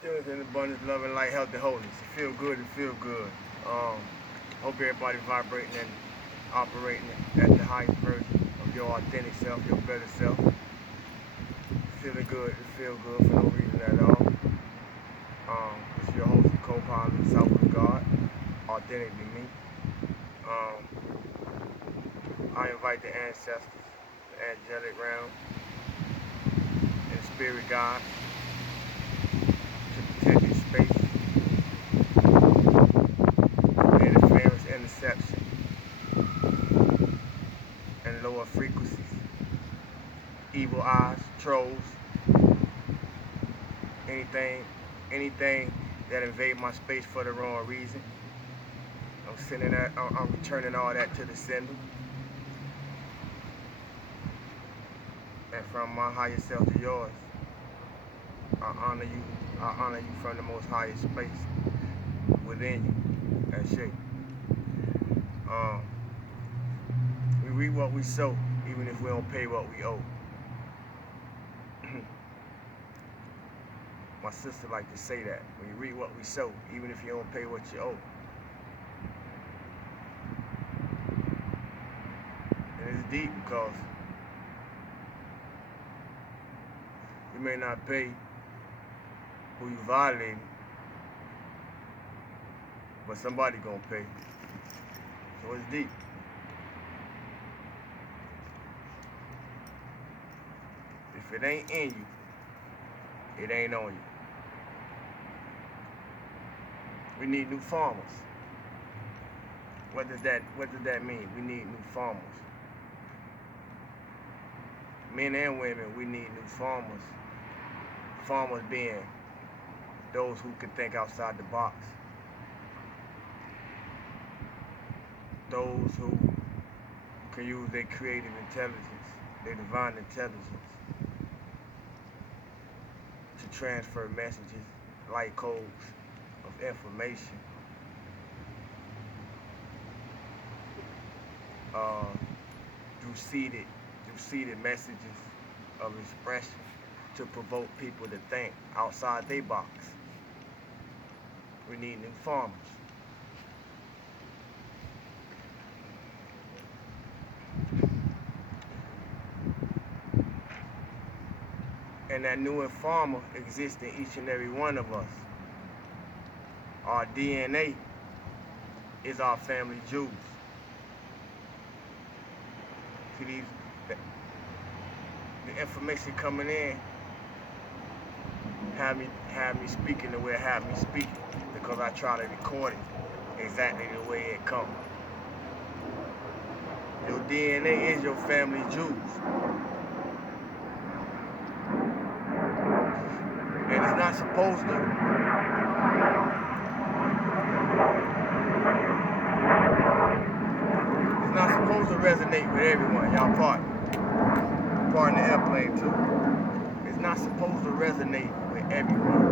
Stillness and abundance, love and light, health and wholeness. It feel good, it feel good. Hope everybody vibrating and operating at the highest version of your authentic self, your better self. Feeling good, it feel good for no reason at all. This is your host and co-pilot, South of God, authentically me. I invite the ancestors, the angelic realm, and spirit guides to protect this space from interference, interception, and lower frequencies, evil eyes, trolls, anything that invade my space for the wrong reason. I'm returning all that to the sender. And from my higher self to yours, I honor you from the most highest space within you. That's it. We reap what we sow, even if we don't pay what we owe. My sister like to say that. When you reap what we sow, even if you don't pay what you owe. And it's deep because you may not pay who you violated, but somebody gonna pay. So it's deep. If it ain't in you, it ain't on you. We need new farmers. What does that mean? We need new farmers. Men and women, we need new farmers. Farmers being those who can think outside the box. Those who can use their creative intelligence, their divine intelligence, to transfer messages, light codes of information, through seeded messages of expression to provoke people to think outside their box. We need new farmers. And that new farmer exists in each and every one of us. Our DNA is our family jewels. See, the information coming in have me speaking the way it have me speaking, because I try to record it exactly the way it comes. Your DNA is your family jewels. And it's not supposed to. It's not supposed to resonate with everyone. Y'all pardon the airplane too. It's not supposed to resonate with everyone.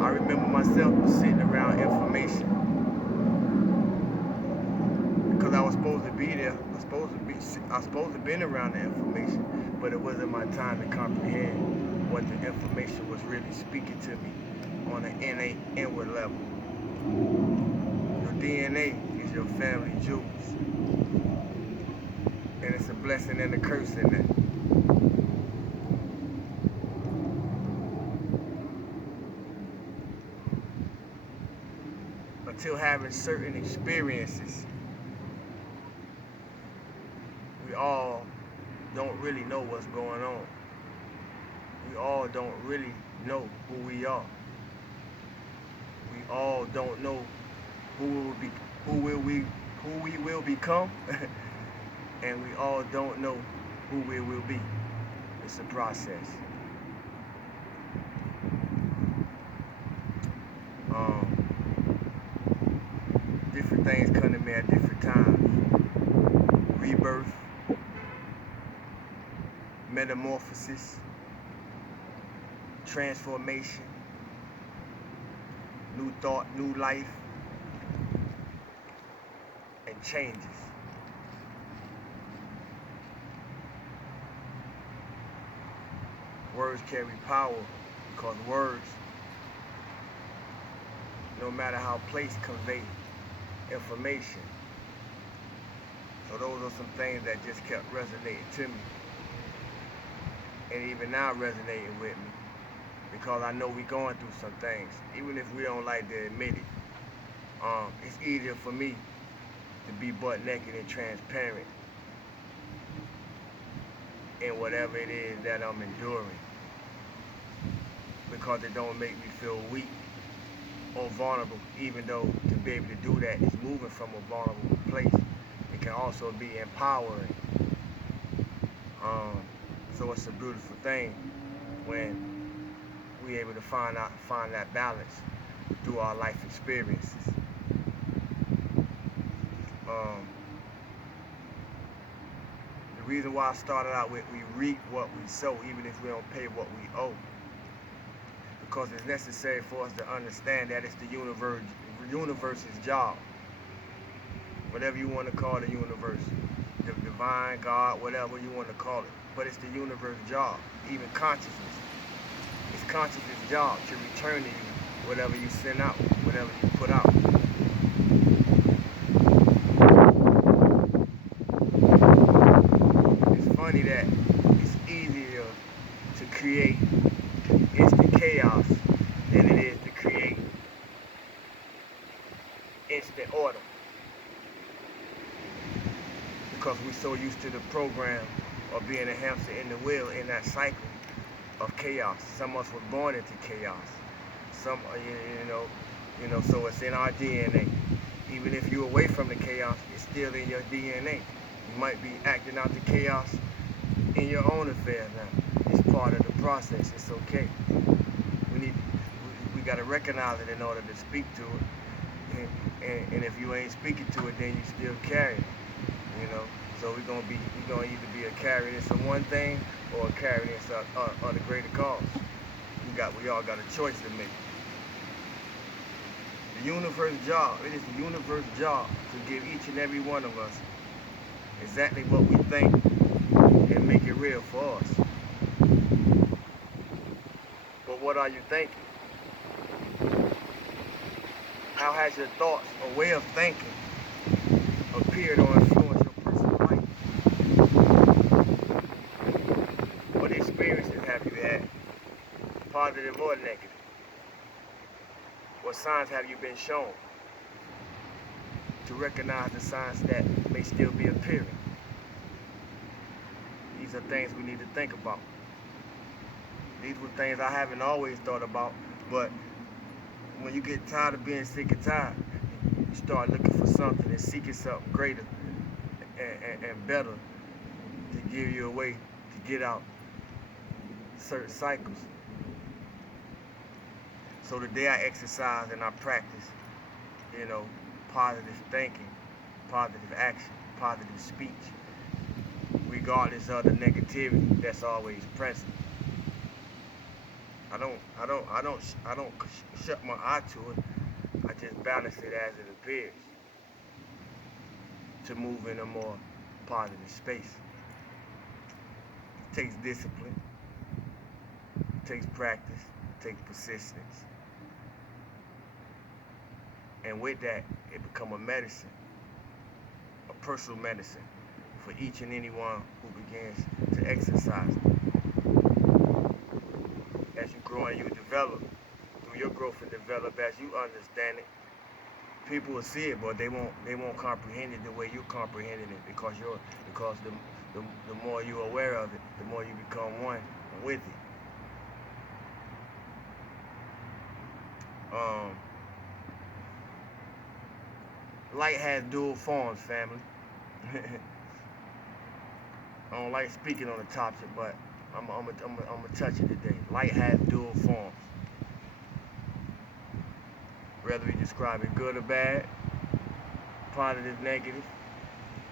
I remember myself sitting around information because I was supposed to be there. I was supposed to been around the information, but it wasn't my time to comprehend what the information was really speaking to me on an innate inward level. Your DNA is your family jewels. And it's a blessing and a curse in that. Until having certain experiences, we all don't really know what's going on. We all don't really know who we are. We all don't know who we will become, and we all don't know who we will be. It's a process. Different things come to me at different times. Rebirth, metamorphosis, transformation, new thought, new life, and changes. Words carry power because words, no matter how placed, convey information. So those are some things that just kept resonating to me. And even now resonating with me. Because I know we're going through some things. Even if we don't like to admit it. It's easier for me to be butt naked and transparent in whatever it is that I'm enduring. Because it don't make me feel weak or vulnerable, even though to be able to do that is moving from a vulnerable place. It can also be empowering. So it's a beautiful thing when we're able to find that balance through our life experiences. The reason why I started out with we reap what we sow, even if we don't pay what we owe. Because it's necessary for us to understand that it's the universe's job. Whatever you want to call the universe, the divine, God, whatever you want to call it. But it's the universe's job, even consciousness. It's consciousness' job to return to you whatever you send out, whatever you put out. It's funny that it's easier to create instant chaos than it is to create instant order. Because we're so used to the program of being a hamster in the wheel in that cycle of chaos. Some of us were born into chaos. Some, so it's in our DNA. Even if you're away from the chaos, it's still in your DNA. You might be acting out the chaos in your own affairs now. It's part of the process. It's okay. We got to recognize it in order to speak to it. And if you ain't speaking to it, then you still carry it. So we're gonna either be a carrier of one thing or a carrier of the greater cause. We all got a choice to make. The universe's job, it is the universe's job to give each and every one of us exactly what we think and make it real for us. But what are you thinking? How has your thoughts or way of thinking appeared or influenced your personal life? What experiences have you had, positive or negative? What signs have you been shown to recognize the signs that may still be appearing? These are things we need to think about. These were things I haven't always thought about, but when you get tired of being sick and tired, you start looking for something and seeking something greater and better to give you a way to get out certain cycles. So today I exercise and I practice, positive thinking, positive action, positive speech, regardless of the negativity that's always present. I don't shut my eye to it. I just balance it as it appears to move in a more positive space. It takes discipline, it takes practice, it takes persistence. And with that, it becomes a medicine, a personal medicine for each and any one who begins to exercise it. As you grow and you develop, through your growth and develop, as you understand it, people will see it, but they won't comprehend it the way you're comprehending it, because the more you're aware of it, the more you become one with it. Light has dual forms, family. I don't like speaking on the topic, but I'm gonna touch it today. Light has dual forms. Whether we describe it good or bad, positive, negative,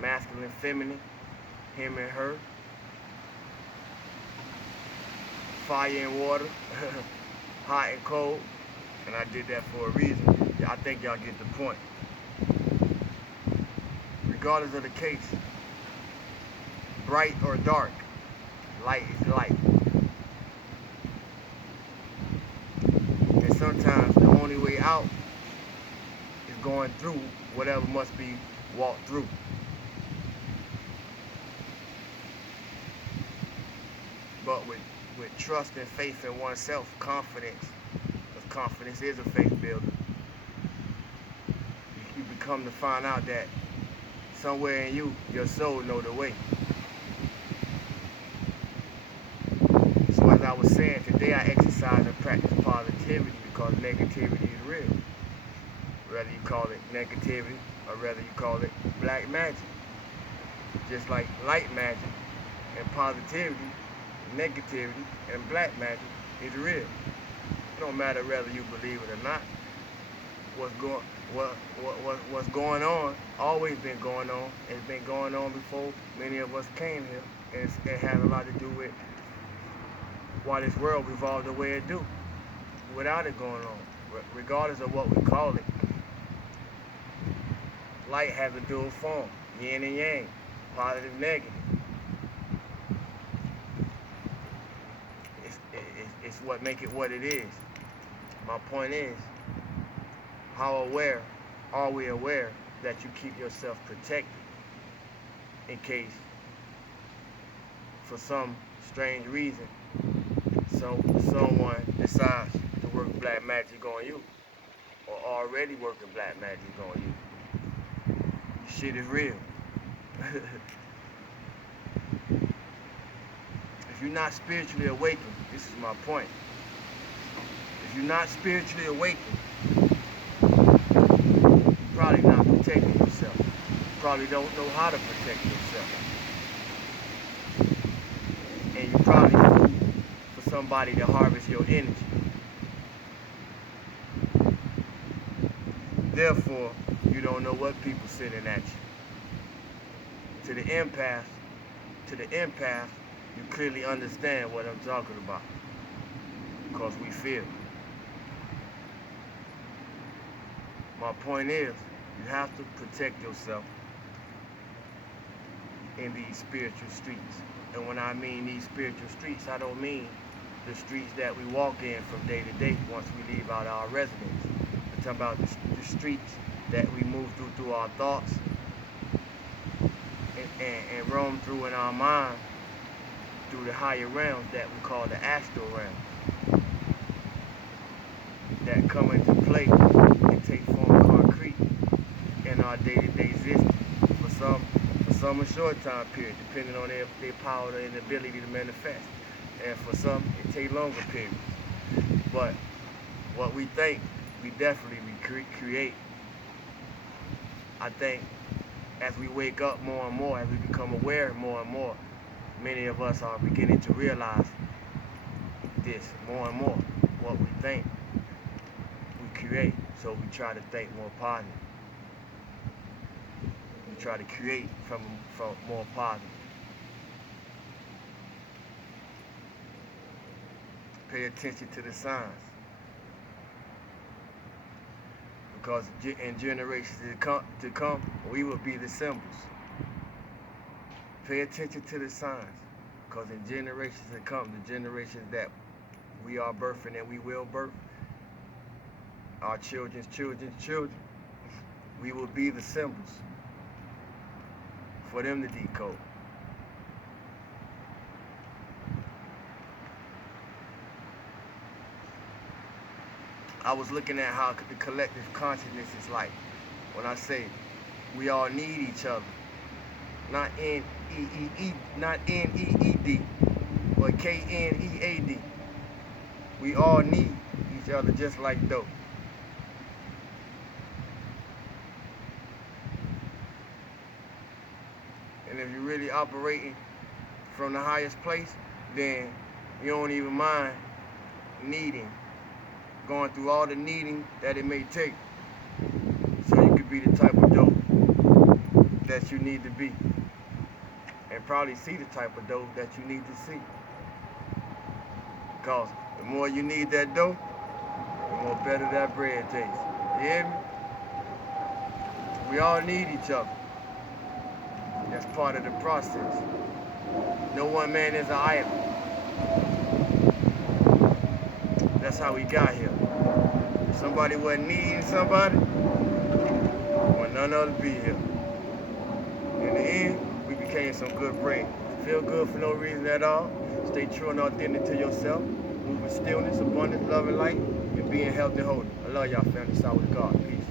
masculine, feminine, him and her, fire and water, hot and cold, and I did that for a reason. I think y'all get the point. Regardless of the case, bright or dark, light is light. And sometimes the only way out is going through whatever must be walked through. But with trust and faith in oneself, confidence, because confidence is a faith builder, you become to find out that somewhere in you, your soul know the way. So as I was saying, today I exercise and practice positivity because negativity is real. Whether you call it negativity or whether you call it black magic. Just like light magic and positivity, negativity and black magic is real. It don't matter whether you believe it or not. What's going on, always been going on. It's been going on before many of us came here. And it has a lot to do with why this world revolved the way it do, without it going on. Regardless of what we call it, light has a dual form, yin and yang, positive, negative. It's what make it what it is. My point is, how aware are we aware that you keep yourself protected in case, for some strange reason, someone decides to work black magic on you, or already working black magic on you. Shit is real. If you're not spiritually awakened, this is my point. If you're not spiritually awakened, you're probably not protecting yourself. You probably don't know how to protect yourself. And you're probably food for somebody to harvest your energy. Therefore, you don't know what people sending at you. To the empath, you clearly understand what I'm talking about. Because we feel. My point is, you have to protect yourself in these spiritual streets. And when I mean these spiritual streets, I don't mean the streets that we walk in from day to day once we leave out our residence. I'm talking about the streets that we move through our thoughts and roam through in our mind through the higher realms that we call the astral realm, that come into play and take form concrete in our day-to-day existence for some a short time period, depending on their power and ability to manifest, and for some it take longer periods. But what we think, we definitely create. I think as we wake up more and more, as we become aware more and more, many of us are beginning to realize this more and more. What we think, we create. So we try to think more positive. We try to create from more positive. Pay attention to the signs. Because in generations to come, we will be the symbols. Pay attention to the signs. Because in generations to come, the generations that we are birthing and we will birth, our children's children's children, we will be the symbols for them to decode. I was looking at how the collective consciousness is like. When I say we all need each other, not N-E-E-E, not N-E-E-D, but K-N-E-A-D. We all need each other just like dope. And if you're really operating from the highest place, then you don't even mind going through all the needing that it may take, so you could be the type of dope that you need to be, and probably see the type of dope that you need to see. Because the more you need that dough, the more better that bread tastes. You hear me? We all need each other. That's part of the process. No one man is an island. That's how we got here. If somebody wasn't needing somebody, well, none of us be here. In the end, we became some good brains. Feel good for no reason at all. Stay true and authentic to yourself. Move with stillness, abundance, love, and light, and being healthy and holy. I love y'all, family. Solid God. Peace.